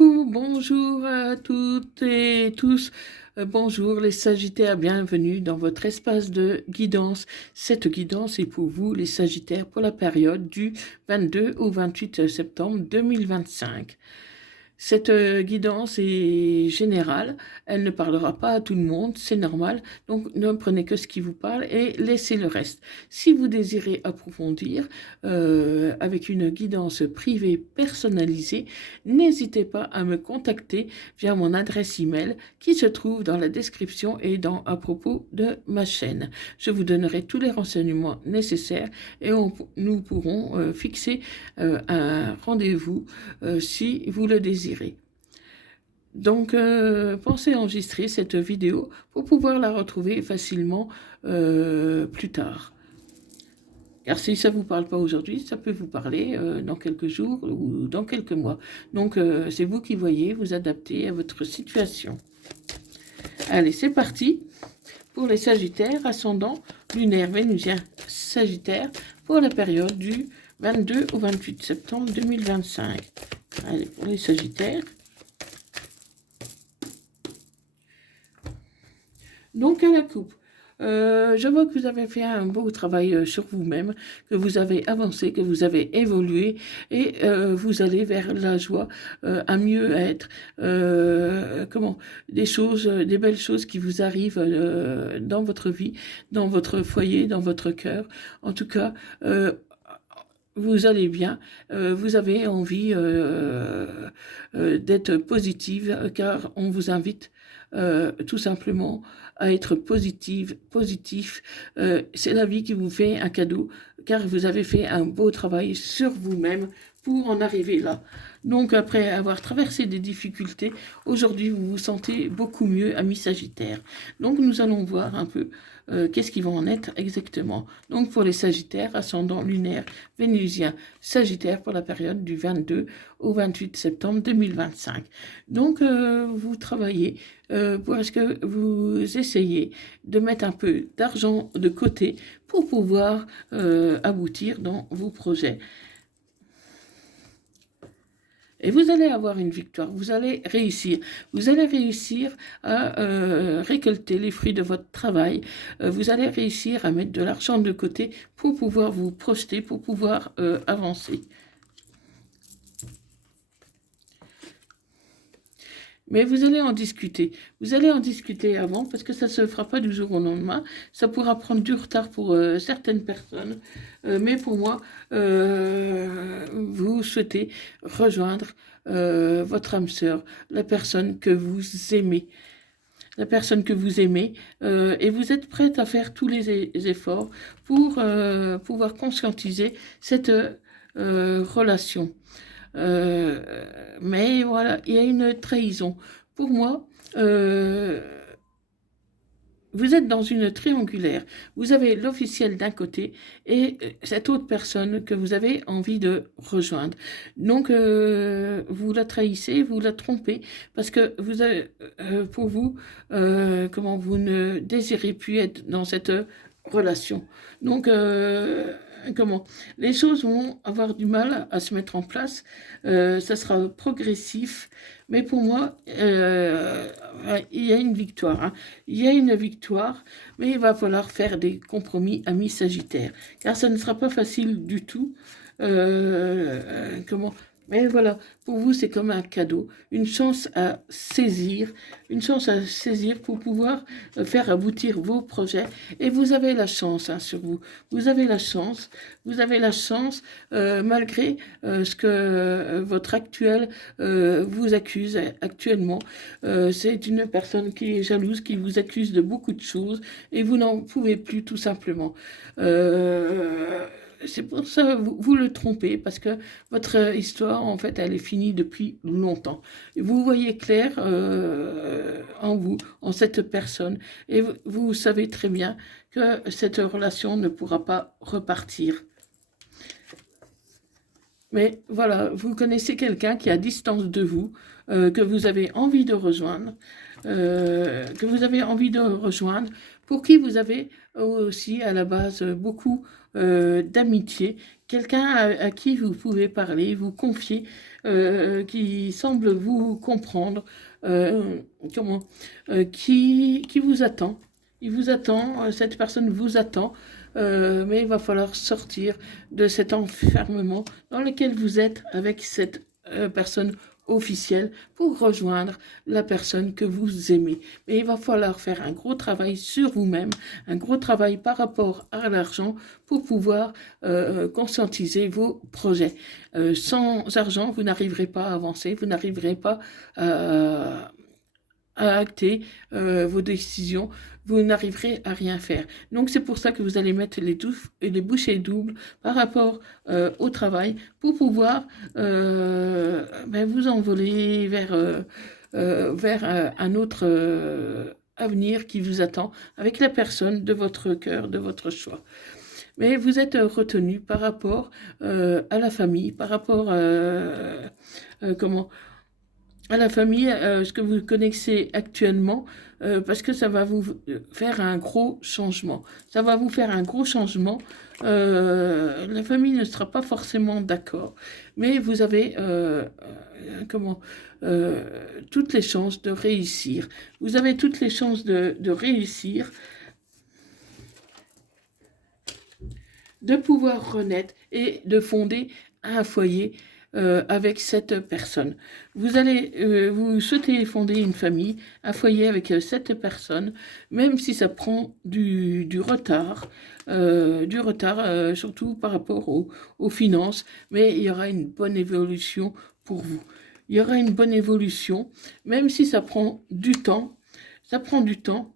Coucou, bonjour à toutes et tous. Bonjour les Sagittaires, bienvenue dans votre espace de guidance. Cette guidance est pour vous, les Sagittaires, pour la période du 22 au 28 septembre 2025. Cette guidance est générale, elle ne parlera pas à tout le monde, c'est normal, donc ne prenez que ce qui vous parle et laissez le reste. Si vous désirez approfondir avec une guidance privée personnalisée, n'hésitez pas à me contacter via mon adresse email qui se trouve dans la description et à propos de ma chaîne. Je vous donnerai tous les renseignements nécessaires et nous pourrons fixer un rendez-vous si vous le désirez. Donc, pensez enregistrer cette vidéo pour pouvoir la retrouver facilement plus tard. Car si ça ne vous parle pas aujourd'hui, ça peut vous parler dans quelques jours ou dans quelques mois. Donc, c'est vous qui voyez, vous adaptez à votre situation. Allez, c'est parti pour les Sagittaires, ascendant lunaire vénusien Sagittaire, pour la période du 22 au 28 septembre 2025. Allez, pour les Sagittaires. Donc, à la coupe. Je vois que vous avez fait un beau travail sur vous-même, que vous avez avancé, que vous avez évolué et vous allez vers la joie, un mieux-être, des belles choses qui vous arrivent dans votre vie, dans votre foyer, dans votre cœur. En tout cas, vous allez bien, vous avez envie d'être positive car on vous invite tout simplement à être positif. C'est la vie qui vous fait un cadeau car vous avez fait un beau travail sur vous-même pour en arriver là. Donc après avoir traversé des difficultés, aujourd'hui vous vous sentez beaucoup mieux, amis Sagittaires. Donc nous allons voir un peu qu'est-ce qui va en être exactement. Donc pour les Sagittaires, ascendant lunaire vénusien Sagittaire pour la période du 22 au 28 septembre 2025. Donc vous travaillez est-ce que vous essayez de mettre un peu d'argent de côté pour pouvoir aboutir dans vos projets. Et vous allez avoir une victoire, vous allez réussir. Vous allez réussir à récolter les fruits de votre travail. Vous allez réussir à mettre de l'argent de côté pour pouvoir vous projeter, pour pouvoir avancer. Mais vous allez en discuter. Vous allez en discuter avant parce que ça ne se fera pas du jour au lendemain. Ça pourra prendre du retard pour certaines personnes. Mais pour moi, vous souhaitez rejoindre votre âme sœur, la personne que vous aimez. La personne que vous aimez et vous êtes prête à faire tous les efforts pour pouvoir conscientiser cette relation. Mais voilà, il y a une trahison. Pour moi, vous êtes dans une triangulaire. Vous avez l'officiel d'un côté et cette autre personne que vous avez envie de rejoindre. Donc, vous la trahissez, vous la trompez, parce que vous avez, pour vous, vous ne désirez plus être dans cette relation. Donc, les choses vont avoir du mal à se mettre en place, ça sera progressif, mais pour moi, il y a une victoire, hein. Il y a une victoire, mais il va falloir faire des compromis, amis Sagittaires, car ça ne sera pas facile du tout. Mais voilà, pour vous, c'est comme un cadeau, une chance à saisir pour pouvoir faire aboutir vos projets. Et vous avez la chance sur vous. Vous avez la chance, malgré ce que votre actuel vous accuse actuellement. C'est une personne qui est jalouse, qui vous accuse de beaucoup de choses et vous n'en pouvez plus tout simplement. C'est pour ça que vous le trompez, parce que votre histoire, en fait, elle est finie depuis longtemps. Vous voyez clair en vous, en cette personne, et vous savez très bien que cette relation ne pourra pas repartir. Mais voilà, vous connaissez quelqu'un qui est à distance de vous, que vous avez envie de rejoindre, pour qui vous avez aussi à la base beaucoup d'amitié, quelqu'un à qui vous pouvez parler, vous confier, qui semble vous comprendre, euh, comment, qui vous attend. Il vous attend, cette personne vous attend, mais il va falloir sortir de cet enfermement dans lequel vous êtes avec cette personne officielle pour rejoindre la personne que vous aimez. Mais il va falloir faire un gros travail sur vous-même, un gros travail par rapport à l'argent pour pouvoir conscientiser vos projets. Sans argent, vous n'arriverez pas à avancer, vous n'arriverez pas à acter vos décisions, vous n'arriverez à rien faire. Donc c'est pour ça que vous allez mettre les bouchées doubles par rapport au travail pour pouvoir vous envoler vers un autre avenir qui vous attend avec la personne de votre cœur, de votre choix. Mais vous êtes retenu par rapport à la famille, par rapport comment à la famille, ce que vous connaissez actuellement, parce que ça va vous faire un gros changement. Ça va vous faire un gros changement. La famille ne sera pas forcément d'accord, mais vous avez comment toutes les chances de réussir. Vous avez toutes les chances de réussir, de pouvoir renaître et de fonder un foyer avec cette personne. Vous souhaitez fonder une famille, un foyer avec cette personne, même si ça prend du retard, surtout par rapport aux finances, mais il y aura une bonne évolution pour vous. Il y aura une bonne évolution, même si ça prend du temps. Ça prend du temps,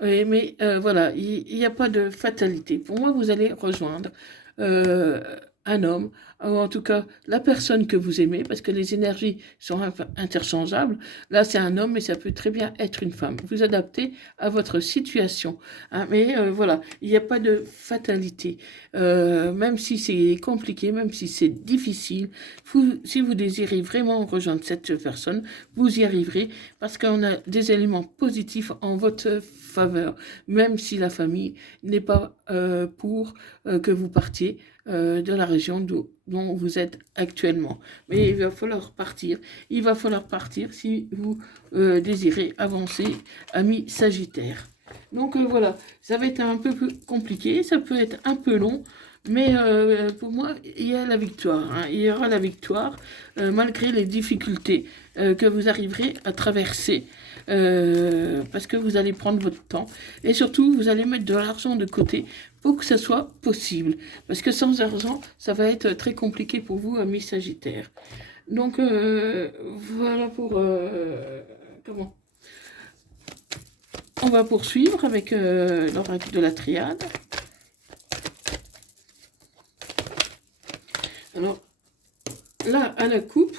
mais voilà, il n'y a pas de fatalité. Pour moi, vous allez rejoindre euh, un homme, ou en tout cas la personne que vous aimez, parce que les énergies sont interchangeables. Là, c'est un homme, mais ça peut très bien être une femme. Vous adaptez à votre situation. Hein, mais voilà, il n'y a pas de fatalité. Même si c'est compliqué, même si c'est difficile, si vous désirez vraiment rejoindre cette personne, vous y arriverez, parce qu'on a des éléments positifs en votre faveur, même si la famille n'est pas pour que vous partiez de la région dont vous êtes actuellement. Mais il va falloir partir. Il va falloir partir si vous désirez avancer, ami Sagittaire. Donc voilà, ça va être un peu plus compliqué, ça peut être un peu long, mais pour moi, il y a la victoire. Hein. Il y aura la victoire malgré les difficultés que vous arriverez à traverser. Parce que vous allez prendre votre temps et surtout vous allez mettre de l'argent de côté pour que ça soit possible. Parce que sans argent, ça va être très compliqué pour vous, amis Sagittaires. Donc voilà pour comment. On va poursuivre avec l'oracle de la triade. Alors là, à la coupe,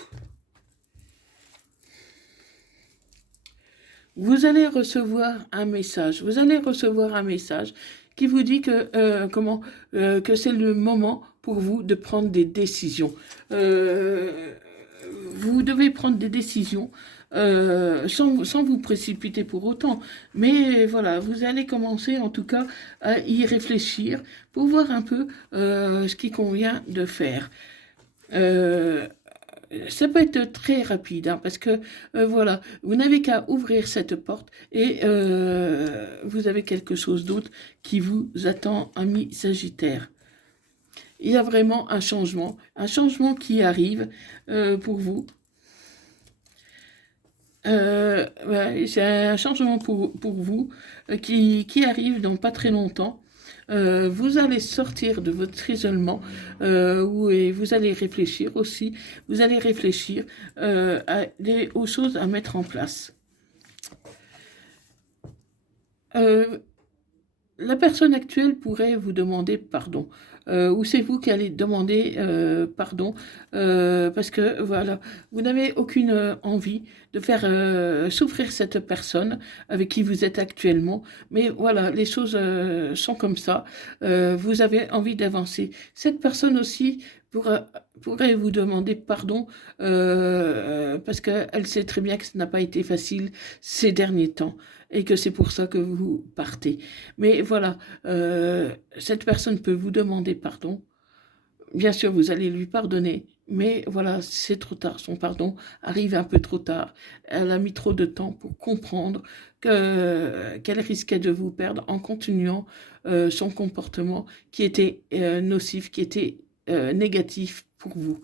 vous allez recevoir un message. Vous allez recevoir un message qui vous dit que que c'est le moment pour vous de prendre des décisions. Vous devez prendre des décisions sans vous précipiter pour autant. Mais voilà, vous allez commencer en tout cas à y réfléchir pour voir un peu ce qui convient de faire. Ça peut être très rapide, hein, parce que voilà, vous n'avez qu'à ouvrir cette porte et vous avez quelque chose d'autre qui vous attend, ami Sagittaire. Il y a vraiment un changement qui arrive pour vous. Ouais, c'est un changement pour vous qui arrive dans pas très longtemps. Vous allez sortir de votre isolement et vous allez réfléchir aussi. Vous allez réfléchir aux choses à mettre en place. La personne actuelle pourrait vous demander pardon. Ou c'est vous qui allez demander pardon parce que voilà, vous n'avez aucune envie de faire souffrir cette personne avec qui vous êtes actuellement. Mais voilà, les choses sont comme ça. Vous avez envie d'avancer. Cette personne aussi pourra, pourrait vous demander pardon parce qu'elle sait très bien que ce n'a pas été facile ces derniers temps et que c'est pour ça que vous partez. Mais voilà, cette personne peut vous demander pardon. Bien sûr, vous allez lui pardonner, mais voilà, c'est trop tard. Son pardon arrive un peu trop tard. Elle a mis trop de temps pour comprendre qu'elle risquait de vous perdre en continuant son comportement qui était nocif, qui était négatif pour vous.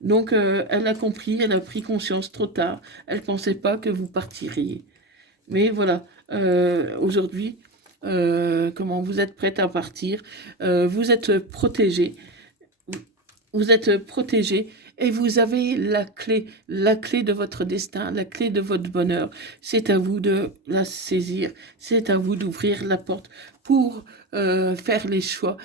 Donc, elle a compris, elle a pris conscience trop tard. Elle ne pensait pas que vous partiriez. Mais voilà, aujourd'hui, comment vous êtes prête à partir, vous êtes protégée. Vous êtes protégé et vous avez la clé de votre destin, la clé de votre bonheur. C'est à vous de la saisir, c'est à vous d'ouvrir la porte pour faire les choix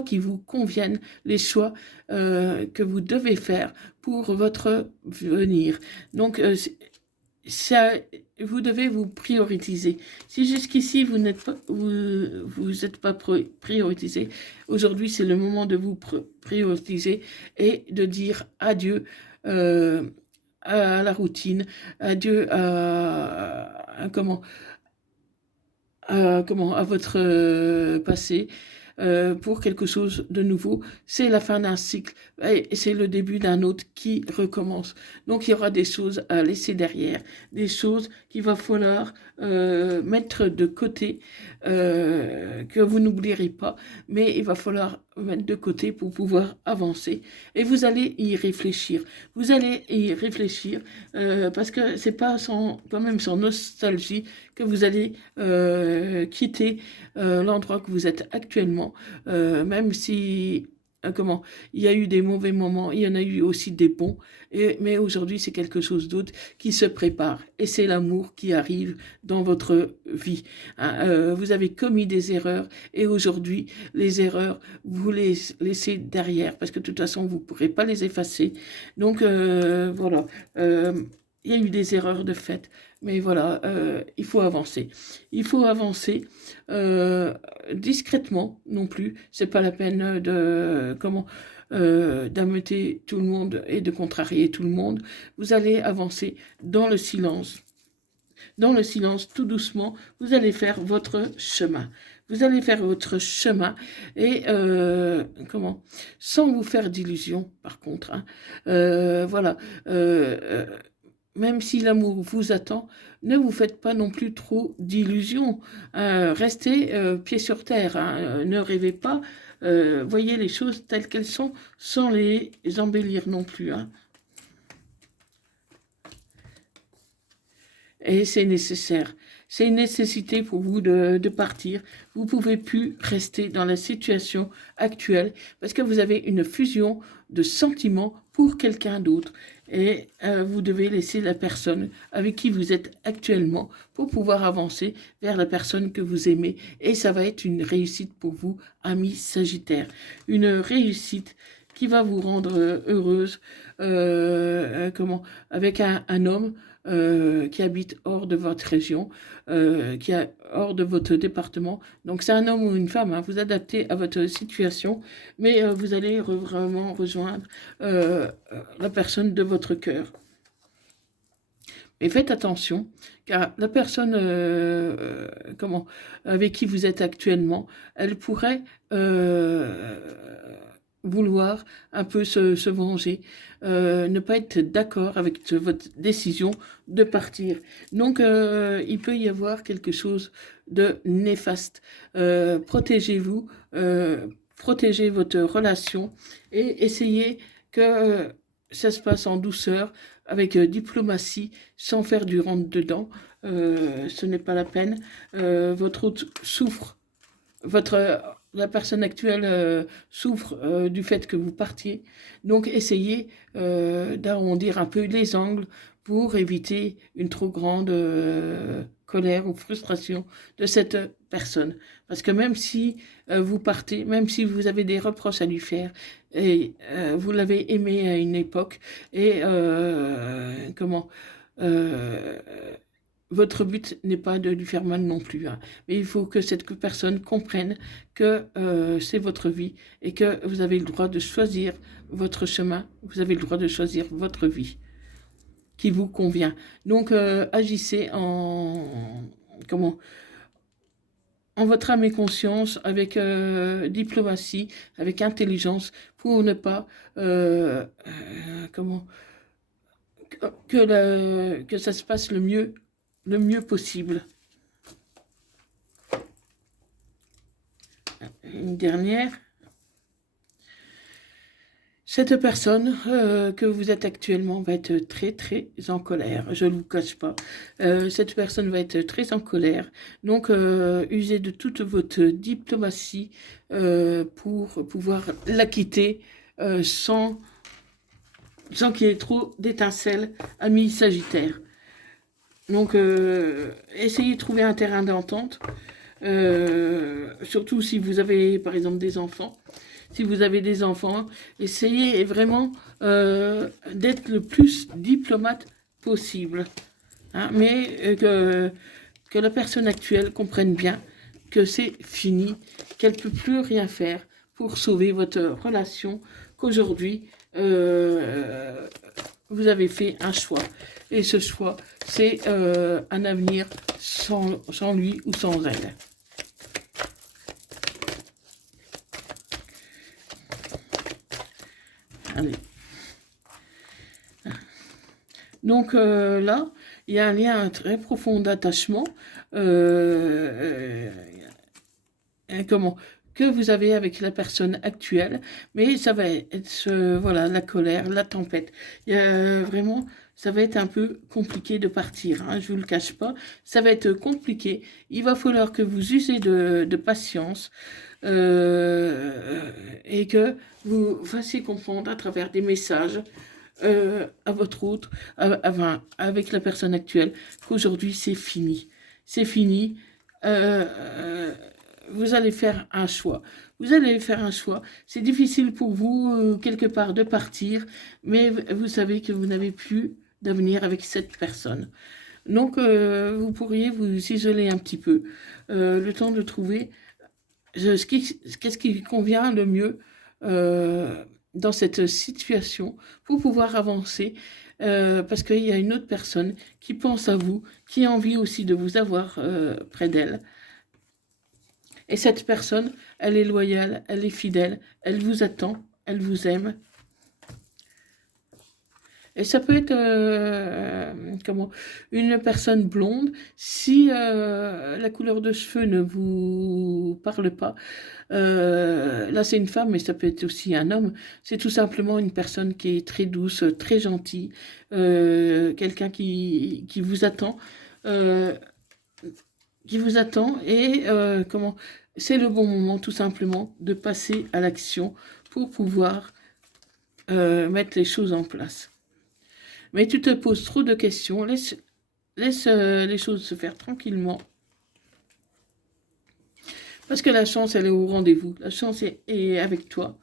qui vous conviennent, les choix que vous devez faire pour votre venir. Donc, ça, vous devez vous prioriser. Si jusqu'ici vous n'êtes pas, vous êtes pas prioritisé, aujourd'hui c'est le moment de vous prioriser et de dire adieu à la routine, adieu comment, à votre passé. Pour quelque chose de nouveau, c'est la fin d'un cycle et c'est le début d'un autre qui recommence. Donc il y aura des choses à laisser derrière, des choses qu'il va falloir mettre de côté, que vous n'oublierez pas, mais il va falloir mettre de côté pour pouvoir avancer. Et vous allez y réfléchir. Vous allez y réfléchir parce que c'est pas quand même sans nostalgie que vous allez quitter l'endroit que vous êtes actuellement, même si comment il y a eu des mauvais moments, il y en a eu aussi des bons, mais aujourd'hui c'est quelque chose d'autre qui se prépare et c'est l'amour qui arrive dans votre vie. Hein, vous avez commis des erreurs et aujourd'hui les erreurs vous les laissez derrière parce que de toute façon vous ne pourrez pas les effacer. Donc voilà. Il y a eu des erreurs de fait, mais voilà, il faut avancer. Il faut avancer discrètement non plus. C'est pas la peine de d'ameuter tout le monde et de contrarier tout le monde. Vous allez avancer dans le silence. Dans le silence, tout doucement, vous allez faire votre chemin. Vous allez faire votre chemin et sans vous faire d'illusions, par contre. Hein. Voilà. Même si l'amour vous attend, ne vous faites pas non plus trop d'illusions. Restez pied sur terre. Hein. Ne rêvez pas. Voyez les choses telles qu'elles sont sans les embellir non plus. Hein. Et c'est nécessaire. C'est une nécessité pour vous de partir. Vous ne pouvez plus rester dans la situation actuelle parce que vous avez une fusion de sentiments pour quelqu'un d'autre. Et vous devez laisser la personne avec qui vous êtes actuellement pour pouvoir avancer vers la personne que vous aimez. Et ça va être une réussite pour vous, amis Sagittaire. Une réussite qui va vous rendre heureuse avec un homme qui habite hors de votre région, qui est hors de votre département. Donc c'est un homme ou une femme, hein, vous adaptez à votre situation, mais vous allez vraiment rejoindre la personne de votre cœur. Mais faites attention, car la personne avec qui vous êtes actuellement, elle pourrait vouloir un peu se venger, ne pas être d'accord avec votre décision de partir. Donc, il peut y avoir quelque chose de néfaste. Protégez-vous, protégez votre relation et essayez que ça se passe en douceur, avec diplomatie, sans faire du rentre-dedans. Ce n'est pas la peine. Votre hôte souffre, la personne actuelle souffre du fait que vous partiez. Donc essayez d'arrondir un peu les angles pour éviter une trop grande colère ou frustration de cette personne. Parce que même si vous partez, même si vous avez des reproches à lui faire, et vous l'avez aimé à une époque, et euh, votre but n'est pas de lui faire mal non plus, hein. Mais il faut que cette personne comprenne que c'est votre vie et que vous avez le droit de choisir votre chemin, vous avez le droit de choisir votre vie qui vous convient. Donc agissez comment en votre âme et conscience, avec diplomatie, avec intelligence, pour ne pas comment que ça se passe le mieux possible. Une dernière. Cette personne que vous êtes actuellement va être très très en colère, je ne vous cache pas. Cette personne va être très en colère, donc usez de toute votre diplomatie pour pouvoir la quitter sans qu'il y ait trop d'étincelles, amis Sagittaire. Donc essayez de trouver un terrain d'entente, surtout si vous avez par exemple des enfants. Si vous avez des enfants, essayez vraiment d'être le plus diplomate possible. Hein, mais que la personne actuelle comprenne bien que c'est fini, qu'elle ne peut plus rien faire pour sauver votre relation, qu'aujourd'hui, vous avez fait un choix. Et ce choix, c'est un avenir sans lui ou sans elle. Allez. Donc là, il y a un lien très profond d'attachement que vous avez avec la personne actuelle, mais ça va être voilà, la colère, la tempête. Il y a vraiment, ça va être un peu compliqué de partir, hein, je vous le cache pas. Ça va être compliqué. Il va falloir que vous usez de patience et que vous fassiez comprendre à travers des messages à votre autre, avec la personne actuelle, qu'aujourd'hui c'est fini. C'est fini. Vous allez faire un choix. Vous allez faire un choix. C'est difficile pour vous, quelque part, de partir, mais vous savez que vous n'avez plus d'avenir avec cette personne. Donc, vous pourriez vous isoler un petit peu, le temps de trouver qu'est-ce qui convient le mieux dans cette situation pour pouvoir avancer, parce qu'il y a une autre personne qui pense à vous, qui a envie aussi de vous avoir près d'elle. Et cette personne, elle est loyale, elle est fidèle, elle vous attend, elle vous aime. Et ça peut être une personne blonde. Si la couleur de cheveux ne vous parle pas, là c'est une femme, mais ça peut être aussi un homme. C'est tout simplement une personne qui est très douce, très gentille, quelqu'un qui vous attend. Et c'est le bon moment tout simplement de passer à l'action pour pouvoir mettre les choses en place. Mais tu te poses trop de questions, laisse les choses se faire tranquillement. Parce que la chance, elle est au rendez-vous. La chance est avec toi.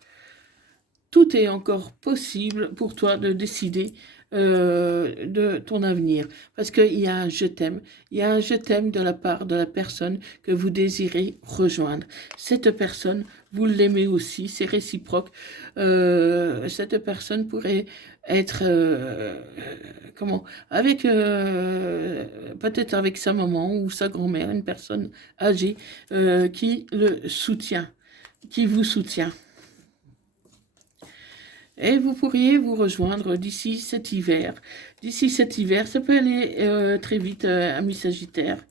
Tout est encore possible pour toi de décider de ton avenir. Parce qu'il y a un je t'aime. Il y a un je t'aime de la part de la personne que vous désirez rejoindre. Cette personne, vous l'aimez aussi, c'est réciproque. Cette personne pourrait être avec peut-être avec sa maman ou sa grand-mère, une personne âgée qui le soutient, qui vous soutient. Et vous pourriez vous rejoindre d'ici cet hiver. D'ici cet hiver, ça peut aller très vite, amis Sagittaires.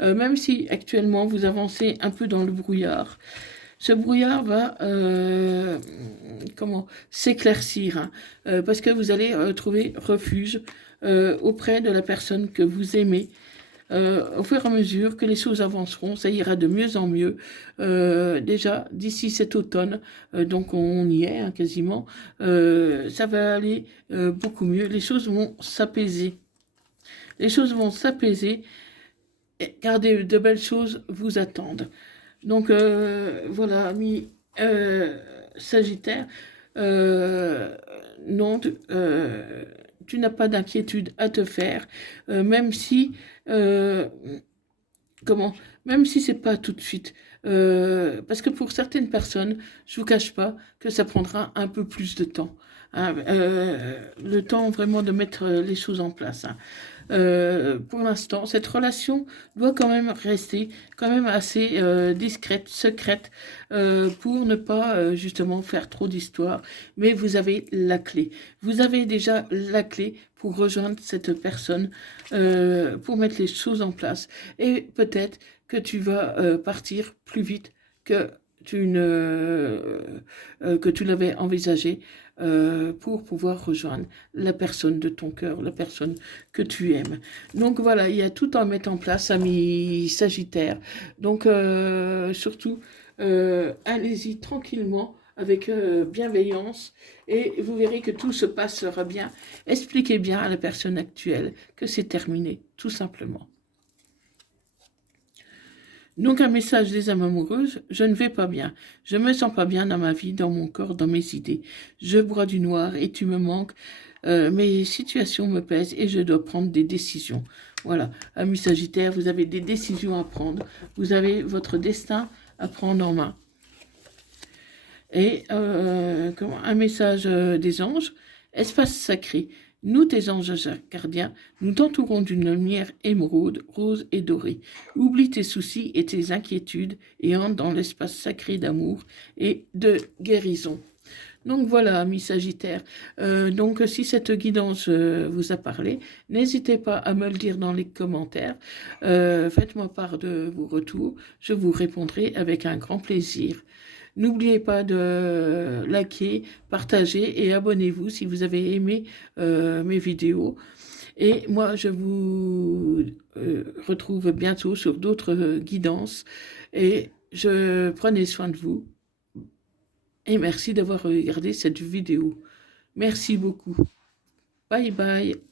Même si actuellement vous avancez un peu dans le brouillard, ce brouillard va s'éclaircir, hein, parce que vous allez trouver refuge auprès de la personne que vous aimez. Au fur et à mesure que les choses avanceront, ça ira de mieux en mieux. Déjà, d'ici cet automne, donc on y est hein, quasiment, ça va aller beaucoup mieux. Les choses vont s'apaiser. Les choses vont s'apaiser, car de belles choses vous attendent. Donc voilà, amis Sagittaire, non, tu n'as pas d'inquiétude à te faire, même si, comment, même si c'est pas tout de suite. Parce que pour certaines personnes, je vous cache pas que ça prendra un peu plus de temps. Hein, le temps vraiment de mettre les choses en place. Hein. Pour l'instant, cette relation doit quand même rester quand même assez discrète, secrète, pour ne pas justement faire trop d'histoire. Mais vous avez la clé. Vous avez déjà la clé pour rejoindre cette personne, pour mettre les choses en place. Et peut-être que tu vas partir plus vite que que tu l'avais envisagé, pour pouvoir rejoindre la personne de ton cœur, la personne que tu aimes. Donc voilà, il y a tout à mettre en place, ami Sagittaire. Donc surtout, allez-y tranquillement, avec bienveillance, et vous verrez que tout se passera bien. Expliquez bien à la personne actuelle que c'est terminé, tout simplement. Donc un message des âmes amoureuses, je ne vais pas bien. Je me sens pas bien dans ma vie, dans mon corps, dans mes idées. Je bois du noir et tu me manques. Mes situations me pèsent et je dois prendre des décisions. Voilà, amis Sagittaire, vous avez des décisions à prendre. Vous avez votre destin à prendre en main. Et un message des anges, espace sacré. Nous, tes anges gardiens, nous t'entourons d'une lumière émeraude, rose et dorée. Oublie tes soucis et tes inquiétudes et entre dans l'espace sacré d'amour et de guérison. Donc voilà, amis Sagittaires. Donc si cette guidance vous a parlé, n'hésitez pas à me le dire dans les commentaires. Faites-moi part de vos retours. Je vous répondrai avec un grand plaisir. N'oubliez pas de liker, partager et abonnez-vous si vous avez aimé mes vidéos. Et moi, je vous retrouve bientôt sur d'autres guidances. Et prenez soin de vous. Et merci d'avoir regardé cette vidéo. Merci beaucoup. Bye bye.